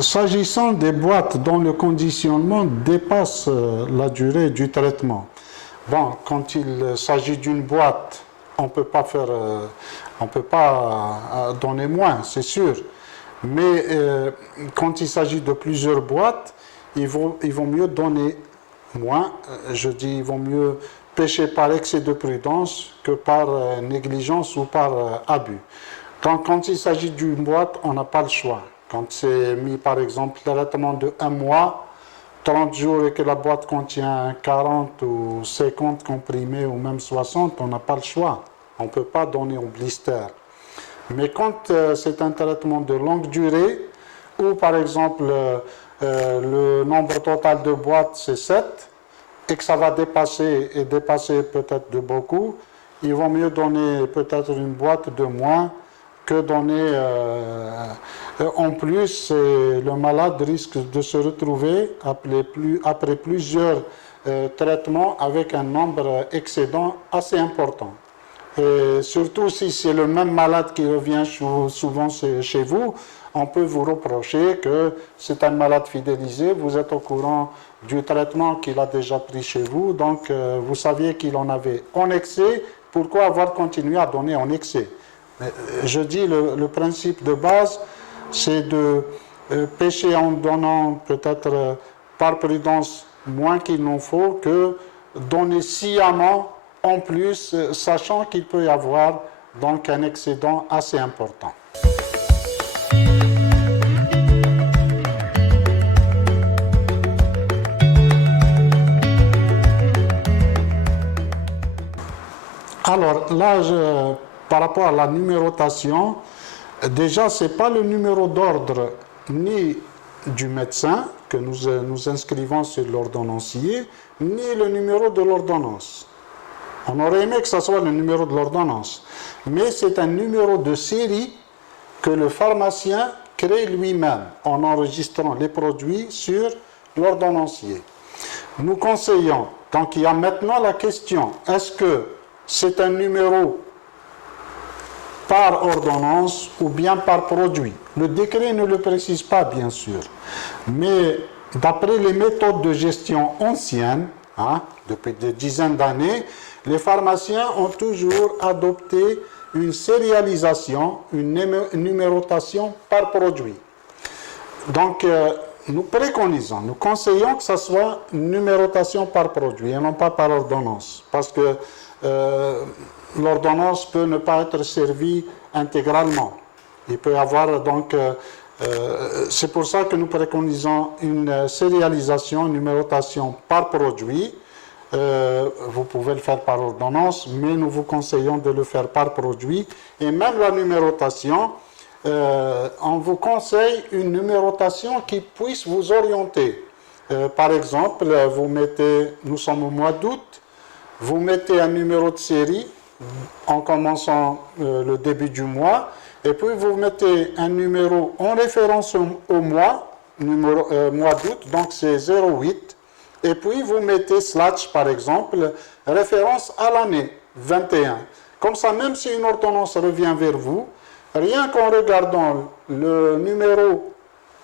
S'agissant des boîtes dont le conditionnement dépasse la durée du traitement, bon, quand il s'agit d'une boîte, on peut pas faire, on peut pas donner moins, c'est sûr. Mais quand il s'agit de plusieurs boîtes, il vaut mieux donner moins. Je dis, il vaut mieux pécher par excès de prudence que par négligence ou par abus. Donc, quand il s'agit d'une boîte, on n'a pas le choix. Quand c'est mis, par exemple, le traitement de 1 mois, 30 jours et que la boîte contient 40 ou 50 comprimés ou même 60, on n'a pas le choix. On ne peut pas donner au blister. Mais quand c'est un traitement de longue durée, ou par exemple le nombre total de boîtes c'est 7, et que ça va dépasser et dépasser peut-être de beaucoup, il vaut mieux donner peut-être une boîte de moins que donner en plus. Le malade risque de se retrouver après plusieurs traitements avec un nombre excédent assez important. Et surtout si c'est le même malade qui revient souvent chez vous, on peut vous reprocher que c'est un malade fidélisé, vous êtes au courant du traitement qu'il a déjà pris chez vous, donc vous saviez qu'il en avait en excès, pourquoi avoir continué à donner en excès? Je dis le principe de base, c'est de pécher en donnant peut-être par prudence moins qu'il n'en faut que donner sciemment en plus, sachant qu'il peut y avoir donc un excédent assez important. Alors là, par rapport à la numérotation, déjà, ce n'est pas le numéro d'ordre ni du médecin que nous inscrivons sur l'ordonnancier, ni le numéro de l'ordonnance. On aurait aimé que ce soit le numéro de l'ordonnance, mais c'est un numéro de série que le pharmacien crée lui-même en enregistrant les produits sur l'ordonnancier. Nous conseillons, donc il y a maintenant la question, est-ce que c'est un numéro par ordonnance ou bien par produit? Le décret ne le précise pas, bien sûr, mais d'après les méthodes de gestion anciennes, depuis des dizaines d'années, les pharmaciens ont toujours adopté une sérialisation, une numérotation par produit. Donc, nous préconisons, nous conseillons que ce soit une numérotation par produit et non pas par ordonnance, parce que l'ordonnance peut ne pas être servie intégralement. Il peut y avoir donc, c'est pour ça que nous préconisons une sérialisation, une numérotation par produit. Vous pouvez le faire par ordonnance, mais nous vous conseillons de le faire par produit. Et même la numérotation, on vous conseille une numérotation qui puisse vous orienter. Par exemple, vous mettez, nous sommes au mois d'août, vous mettez un numéro de série en commençant le début du mois, et puis vous mettez un numéro en référence au mois, mois d'août, donc c'est 08, et puis vous mettez / par exemple, référence à l'année 21. Comme ça, même si une ordonnance revient vers vous, rien qu'en regardant le numéro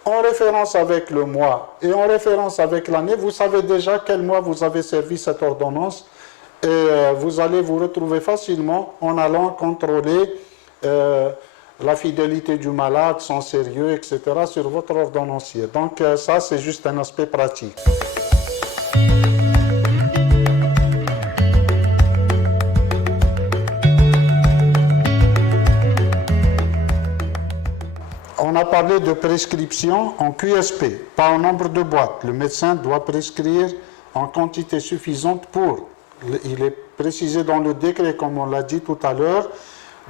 en référence avec le mois et en référence avec l'année, vous savez déjà quel mois vous avez servi cette ordonnance et vous allez vous retrouver facilement en allant contrôler la fidélité du malade, son sérieux, etc. sur votre ordonnancier. Donc ça, c'est juste un aspect pratique. On a parlé de prescription en QSP, pas en nombre de boîtes. Le médecin doit prescrire en quantité suffisante pour. Il est précisé dans le décret, comme on l'a dit tout à l'heure,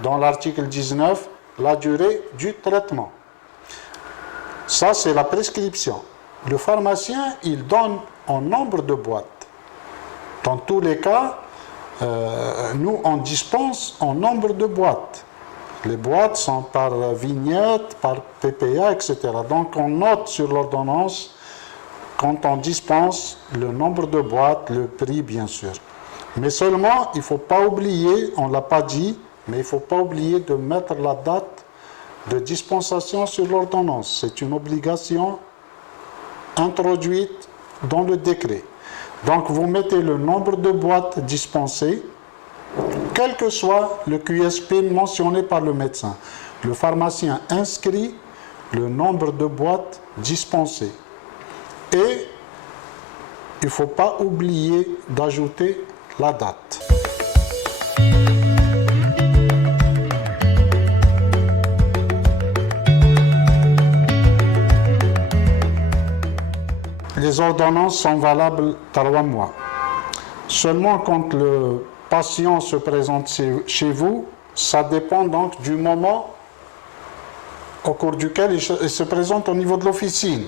dans l'article 19, la durée du traitement. Ça, c'est la prescription. Le pharmacien, il donne en nombre de boîtes. Dans tous les cas, nous, on dispense en nombre de boîtes. Les boîtes sont par vignette, par PPA, etc. Donc, on note sur l'ordonnance, quand on dispense, le nombre de boîtes, le prix, bien sûr. Mais seulement, il ne faut pas oublier, on ne l'a pas dit, mais il ne faut pas oublier de mettre la date de dispensation sur l'ordonnance. C'est une obligation introduite dans le décret. Donc vous mettez le nombre de boîtes dispensées, quel que soit le QSP mentionné par le médecin. Le pharmacien inscrit le nombre de boîtes dispensées. Et il ne faut pas oublier d'ajouter la date. Les ordonnances sont valables 3 mois. Seulement quand le patient se présente chez vous, ça dépend donc du moment au cours duquel il se présente au niveau de l'officine.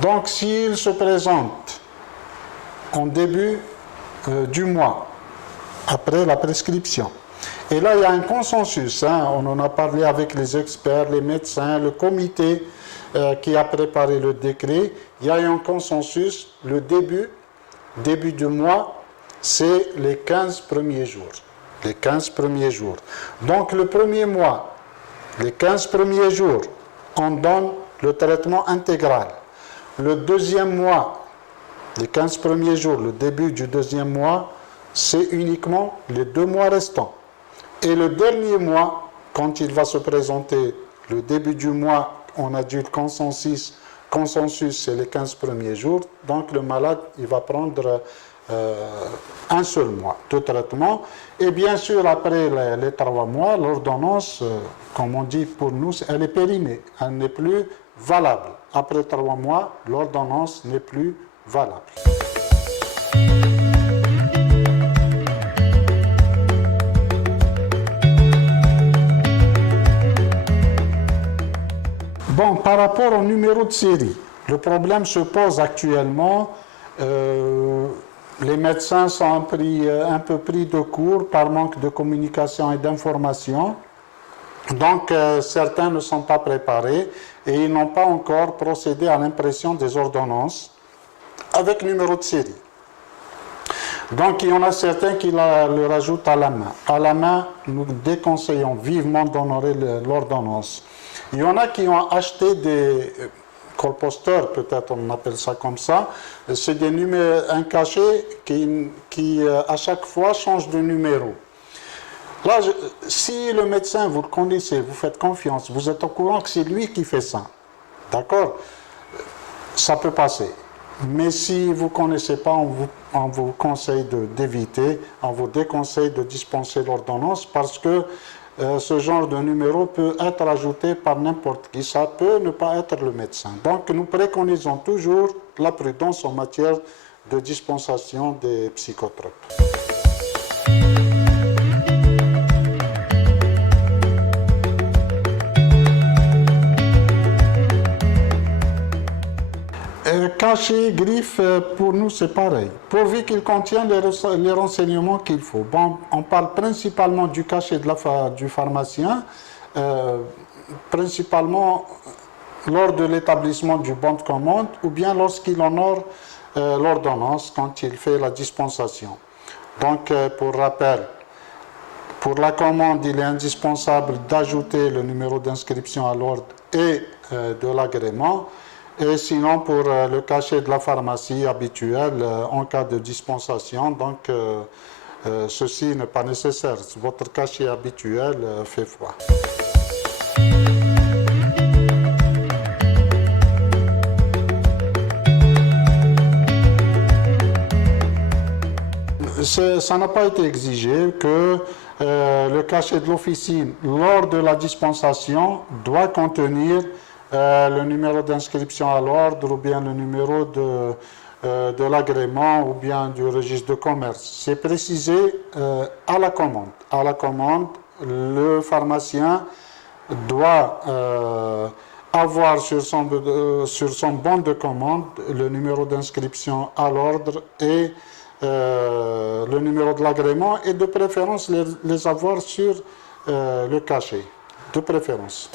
Donc s'il se présente en début du mois, après la prescription, et là il y a un consensus, on en a parlé avec les experts, les médecins, le comité qui a préparé le décret, il y a un consensus, le début du mois, c'est les 15 premiers jours. Les 15 premiers jours. Donc le premier mois, les 15 premiers jours, on donne le traitement intégral. Le deuxième mois, les 15 premiers jours, le début du deuxième mois, c'est uniquement les 2 mois restants. Et le dernier mois, quand il va se présenter, le début du mois, on a dit le consensus, c'est les 15 premiers jours. Donc le malade, il va prendre un seul mois de traitement. Et bien sûr, après les 3 mois, l'ordonnance, comme on dit pour nous, elle est périmée. Elle n'est plus valable. Après 3 mois, l'ordonnance n'est plus valable. Bon, par rapport au numéro de série, le problème se pose actuellement. Les médecins sont un peu pris de court par manque de communication et d'information. Donc, certains ne sont pas préparés et ils n'ont pas encore procédé à l'impression des ordonnances avec numéro de série. Donc, il y en a certains qui le rajoutent à la main. À la main, nous déconseillons vivement d'honorer l'ordonnance. Il y en a qui ont acheté des colposteurs, peut-être on appelle ça comme ça. C'est des numéros, un cachet qui à chaque fois change de numéro. Là, si le médecin, vous le connaissez, vous faites confiance, vous êtes au courant que c'est lui qui fait ça, d'accord? Ça peut passer. Mais si vous ne connaissez pas, on vous conseille d'éviter, on vous déconseille de dispenser l'ordonnance parce que ce genre de numéro peut être ajouté par n'importe qui. Ça peut ne pas être le médecin. Donc, nous préconisons toujours la prudence en matière de dispensation des psychotropes. Cachet, griffe, pour nous c'est pareil, pourvu qu'il contienne les renseignements qu'il faut. Bon, on parle principalement du cachet du pharmacien, principalement lors de l'établissement du bon de commande ou bien lorsqu'il honore l'ordonnance quand il fait la dispensation. Donc, pour rappel, pour la commande, il est indispensable d'ajouter le numéro d'inscription à l'ordre et de l'agrément. Et sinon, pour le cachet de la pharmacie habituelle, en cas de dispensation, donc ceci n'est pas nécessaire. Votre cachet habituel fait foi. Ça n'a pas été exigé que le cachet de l'officine, lors de la dispensation, doit contenir le numéro d'inscription à l'ordre ou bien le numéro de l'agrément ou bien du registre de commerce. C'est précisé à la commande. À la commande, le pharmacien doit avoir sur son bon de commande le numéro d'inscription à l'ordre et le numéro de l'agrément et de préférence les avoir sur le cachet, de préférence.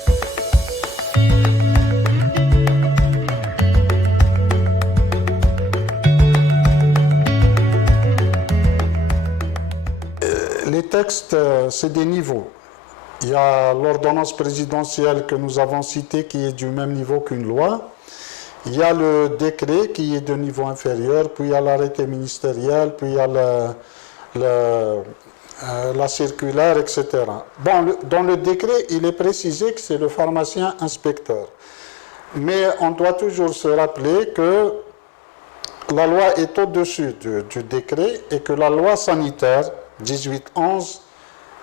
Les textes, c'est des niveaux. Il y a l'ordonnance présidentielle que nous avons citée qui est du même niveau qu'une loi. Il y a le décret qui est de niveau inférieur, puis il y a l'arrêté ministériel, puis il y a la circulaire, etc. Bon, dans le décret, il est précisé que c'est le pharmacien inspecteur. Mais on doit toujours se rappeler que la loi est au-dessus du décret et que la loi sanitaire 1811,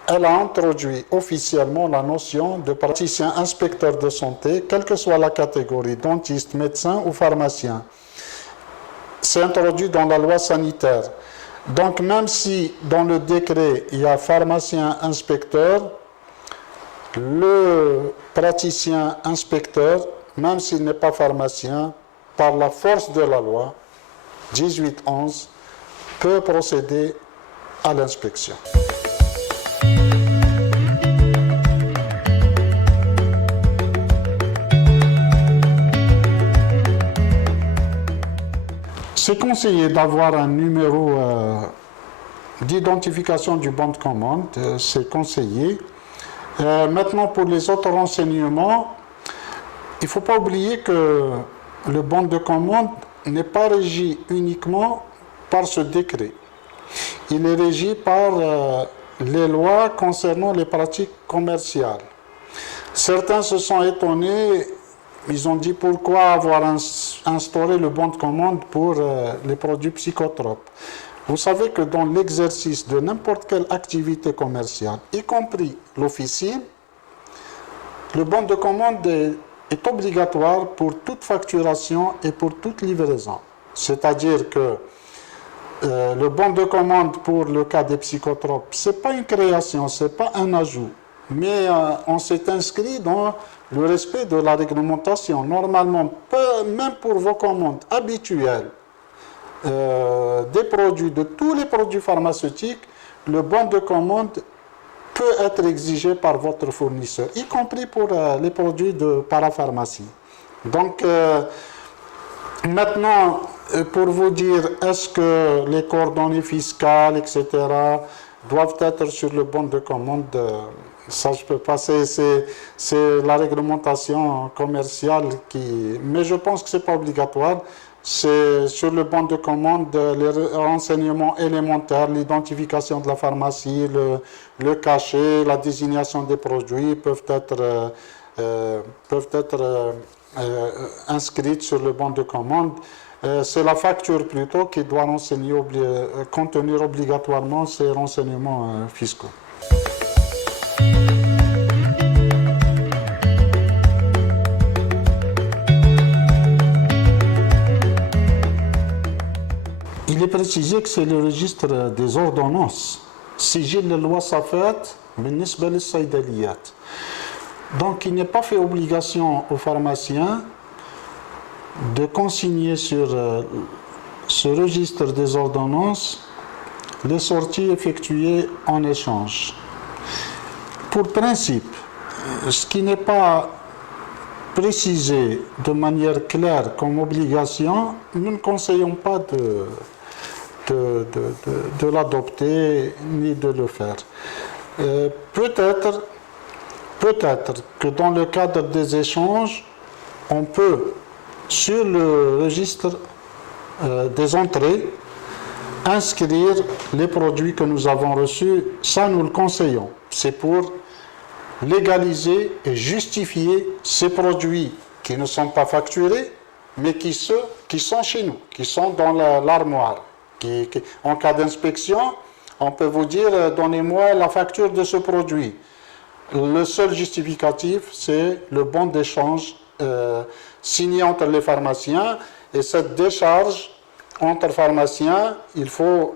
elle a introduit officiellement la notion de praticien inspecteur de santé, quelle que soit la catégorie, dentiste, médecin ou pharmacien. C'est introduit dans la loi sanitaire. Donc même si dans le décret il y a pharmacien inspecteur, le praticien inspecteur, même s'il n'est pas pharmacien, par la force de la loi 1811, peut procéder à l'inspection. C'est conseillé d'avoir un numéro d'identification du bon de commande, c'est conseillé. Maintenant, pour les autres renseignements, il ne faut pas oublier que le bon de commande n'est pas régi uniquement par ce décret. Il est régi par les lois concernant les pratiques commerciales. Certains se sont étonnés, ils ont dit pourquoi avoir instauré le bon de commande pour les produits psychotropes. Vous savez que dans l'exercice de n'importe quelle activité commerciale, y compris l'officine, le bon de commande est obligatoire pour toute facturation et pour toute livraison. C'est-à-dire que le bon de commande pour le cas des psychotropes, ce n'est pas une création, ce n'est pas un ajout, mais on s'est inscrit dans le respect de la réglementation. Normalement, même pour vos commandes habituelles, des produits, de tous les produits pharmaceutiques, le bon de commande peut être exigé par votre fournisseur, y compris pour les produits de parapharmacie. Donc, maintenant, pour vous dire, est-ce que les coordonnées fiscales, etc., doivent être sur le bon de commande, ça je peux passer, c'est la réglementation commerciale qui... Mais je pense que ce n'est pas obligatoire. C'est sur le bon de commande, les renseignements élémentaires, l'identification de la pharmacie, le cachet, la désignation des produits peuvent être inscrites sur le bon de commande. C'est la facture plutôt qui doit contenir obligatoirement ces renseignements fiscaux. Il est précisé que c'est le registre des ordonnances. سجل الوصفات بالنسبة للصيدليات. Donc il n'est pas fait obligation aux pharmaciens de consigner sur ce registre des ordonnances les sorties effectuées en échange. Pour principe, ce qui n'est pas précisé de manière claire comme obligation, nous ne conseillons pas de l'adopter ni de le faire. Peut-être que dans le cadre des échanges, on peut, sur le registre des entrées, inscrire les produits que nous avons reçus. Ça, nous le conseillons. C'est pour légaliser et justifier ces produits qui ne sont pas facturés, mais qui sont chez nous, qui sont dans l'armoire. En cas d'inspection, on peut vous dire, donnez-moi la facture de ce produit. Le seul justificatif, c'est le bon d'échange signé entre les pharmaciens. Et cette décharge entre pharmaciens, il faut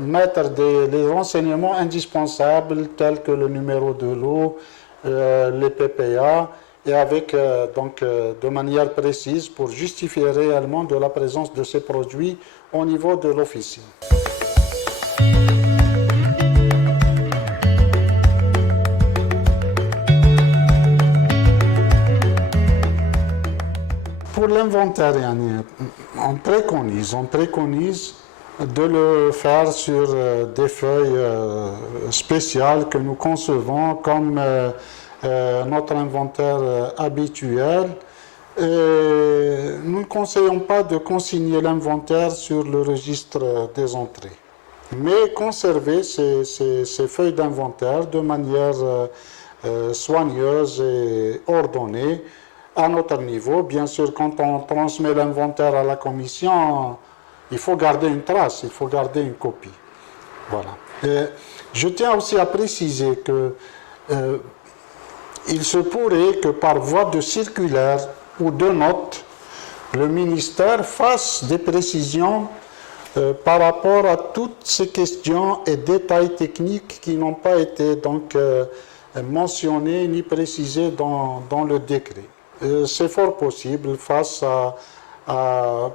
mettre les renseignements indispensables tels que le numéro de lot, les PPA, et avec de manière précise pour justifier réellement de la présence de ces produits au niveau de l'officine. Pour l'inventaire, on préconise de le faire sur des feuilles spéciales que nous concevons comme notre inventaire habituel. Et nous ne conseillons pas de consigner l'inventaire sur le registre des entrées, mais conserver ces feuilles d'inventaire de manière soigneuse et ordonnée à notre niveau. Bien sûr, quand on transmet l'inventaire à la commission, il faut garder une trace, il faut garder une copie. Voilà. Et je tiens aussi à préciser que il se pourrait que par voie de circulaire ou de note, le ministère fasse des précisions par rapport à toutes ces questions et détails techniques qui n'ont pas été donc mentionnés ni précisés dans le décret. C'est fort possible face à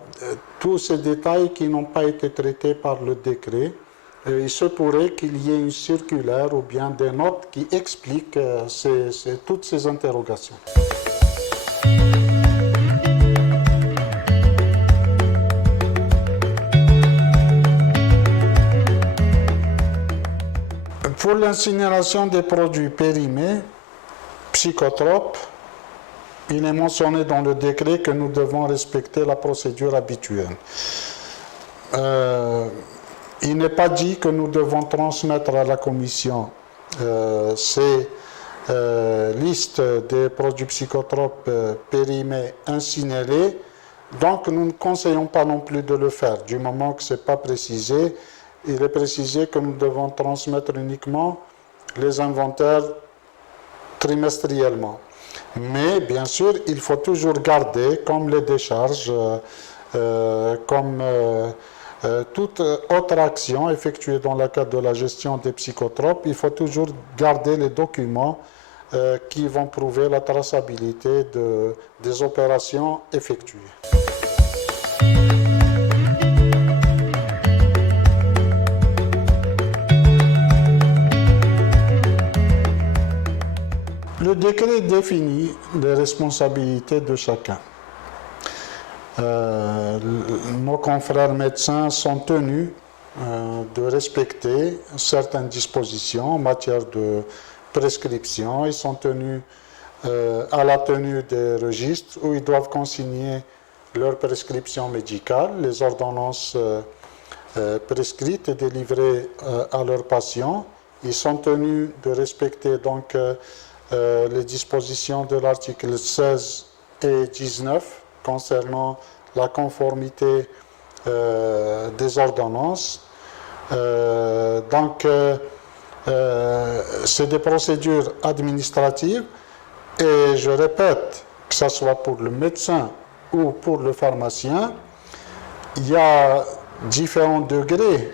tous ces détails qui n'ont pas été traités par le décret. Il se pourrait qu'il y ait une circulaire ou bien des notes qui expliquent toutes ces interrogations. Pour l'incinération des produits périmés, psychotropes, il est mentionné dans le décret que nous devons respecter la procédure habituelle. Il n'est pas dit que nous devons transmettre à la commission ces listes des produits psychotropes périmés incinérés, donc nous ne conseillons pas non plus de le faire, du moment que ce n'est pas précisé. Il est précisé que nous devons transmettre uniquement les inventaires trimestriellement. Mais bien sûr, il faut toujours garder, comme les décharges, comme toute autre action effectuée dans le cadre de la gestion des psychotropes, il faut toujours garder les documents qui vont prouver la traçabilité des opérations effectuées. Le décret définit les responsabilités de chacun. Nos confrères médecins sont tenus de respecter certaines dispositions en matière de prescription. Ils sont tenus à la tenue des registres où ils doivent consigner leurs prescriptions médicales, les ordonnances prescrites et délivrées à leurs patients. Ils sont tenus de respecter donc les dispositions de l'article 16 et 19 concernant la conformité des ordonnances. C'est des procédures administratives et je répète, que ce soit pour le médecin ou pour le pharmacien, il y a différents degrés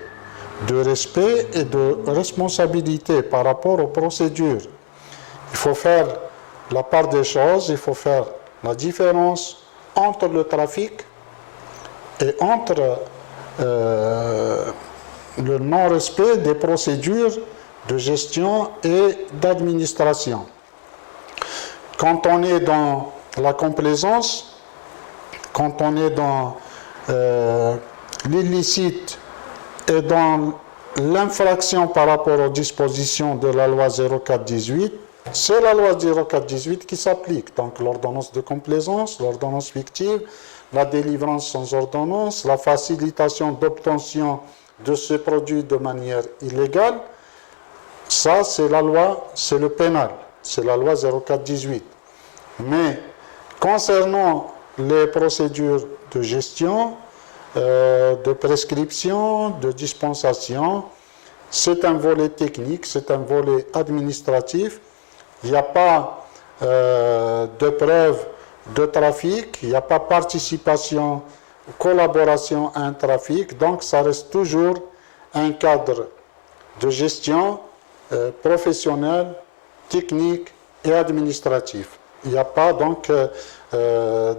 de respect et de responsabilité par rapport aux procédures. Il faut faire la part des choses, il faut faire la différence entre le trafic et entre le non-respect des procédures de gestion et d'administration. Quand on est dans la complaisance, quand on est dans l'illicite et dans l'infraction par rapport aux dispositions de la loi 04-18, c'est la loi 04-18 qui s'applique. Donc l'ordonnance de complaisance, l'ordonnance fictive, la délivrance sans ordonnance, la facilitation d'obtention de ces produits de manière illégale, ça c'est la loi, c'est le pénal, c'est la loi 04-18. Mais concernant les procédures de gestion, de prescription, de dispensation, c'est un volet technique, c'est un volet administratif. Il n'y a pas de preuve de trafic, il n'y a pas participation, collaboration à un trafic, donc ça reste toujours un cadre de gestion professionnel, technique et administratif. Il n'y a pas donc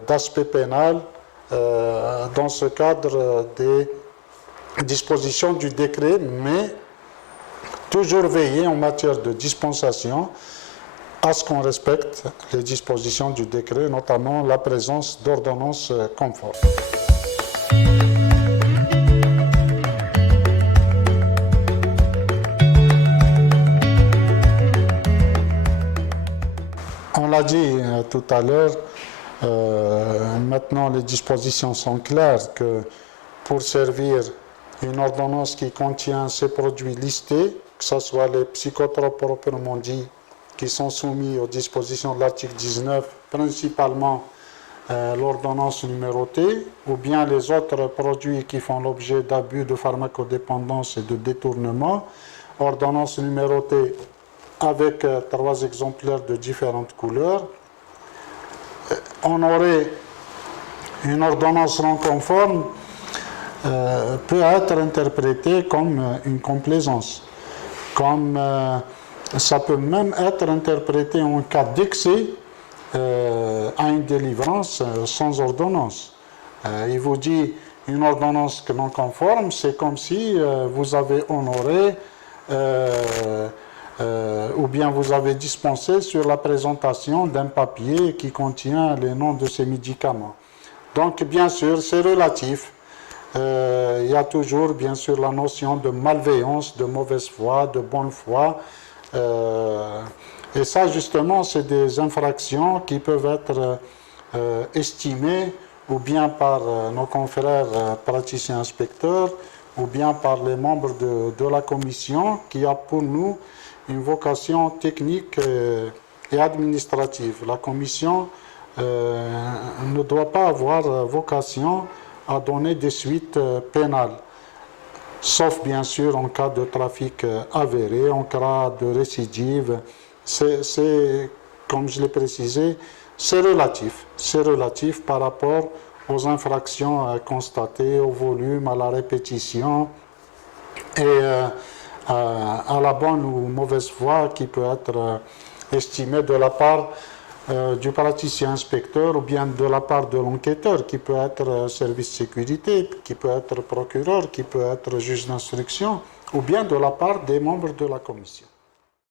d'aspect pénal dans ce cadre des dispositions du décret, mais toujours veiller en matière de dispensation à ce qu'on respecte les dispositions du décret, notamment la présence d'ordonnances conformes. l'a dit tout à l'heure, maintenant les dispositions sont claires que pour servir une ordonnance qui contient ces produits listés, que ce soit les psychotropes proprement dit, qui sont soumis aux dispositions de l'article 19, principalement l'ordonnance numérotée, ou bien les autres produits qui font l'objet d'abus de pharmacodépendance et de détournement, ordonnance numérotée avec 3 exemplaires de différentes couleurs. On aurait une ordonnance non conforme peut être interprétée comme une complaisance, comme ça peut même être interprété en cas d'excès à une délivrance sans ordonnance. Il vous dit une ordonnance non conforme, c'est comme si vous avez honoré ou bien vous avez dispensé sur la présentation d'un papier qui contient les noms de ces médicaments. Donc bien sûr, c'est relatif. Il y a toujours bien sûr la notion de malveillance, de mauvaise foi, de bonne foi. Et ça justement, c'est des infractions qui peuvent être estimées ou bien par nos confrères praticiens inspecteurs ou bien par les membres de la commission qui a pour nous une vocation technique et administrative. La commission ne doit pas avoir vocation à donner des suites pénales, sauf bien sûr en cas de trafic avéré, en cas de récidive. C'est, comme je l'ai précisé, c'est relatif par rapport aux infractions constatées, au volume, à la répétition et à la bonne ou mauvaise foi qui peut être estimée de la part du praticien inspecteur ou bien de la part de l'enquêteur qui peut être service sécurité, qui peut être procureur, qui peut être juge d'instruction ou bien de la part des membres de la commission.